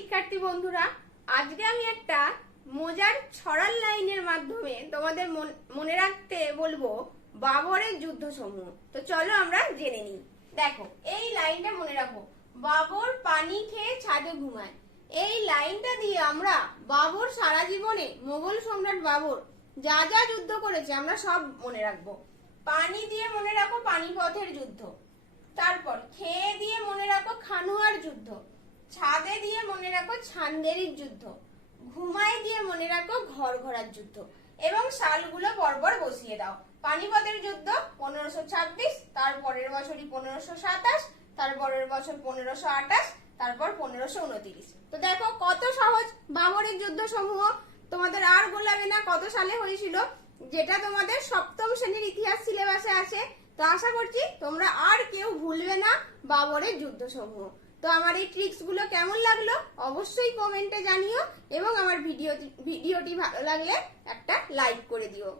শিক্ষার্থী বন্ধুরা, আজকে আমি একটা মজার ছড়ার লাইনের মাধ্যমে তোমাদের মনে রাখতে বলবো বাবরের যুদ্ধ সমূহ। তো চলো আমরা জেনে নিই। দেখো, এই লাইনটা মনে রাখো, বাবর পানি খেয়ে ছাদে ঘুমায়। এই লাইনটা দিয়ে আমরা বাবর সারা জীবনে, মোগল সম্রাট বাবর যা যা যুদ্ধ করেছে আমরা সব মনে রাখবো। পানি দিয়ে মনে রাখো পানিপথের যুদ্ধ, তারপর খেয়ে দিয়ে মনে রাখো খানুয়ার যুদ্ধ, ছাদে দিয়ে মনে রাখো ছান্দেরির যুদ্ধ, ঘুমায় দিয়ে মনে রাখো ঘর ঘোরার যুদ্ধ, এবং সালগুলো পরপর বসিয়ে দাও। পানিপথের যুদ্ধ 1526, তারপরের বছরই 1527, তারপরের বছর 1528, তারপর 1529। তো দেখো কত সহজ বাবরের যুদ্ধ সমূহ, তোমাদের আর গোলাবে না কত সালে হয়েছিল, যেটা তোমাদের সপ্তম শ্রেণীর ইতিহাস সিলেবাসে আছে। তো আশা করছি তোমরা আর কেউ ভুলবে না বাবরের যুদ্ধ সমূহ। তো আমার এই ট্রিক্স গুলো কেমন লাগলো অবশ্যই কমেন্টে জানিও, এবং আমার ভিডিওটি ভালো লাগলে একটা লাইক করে দিও।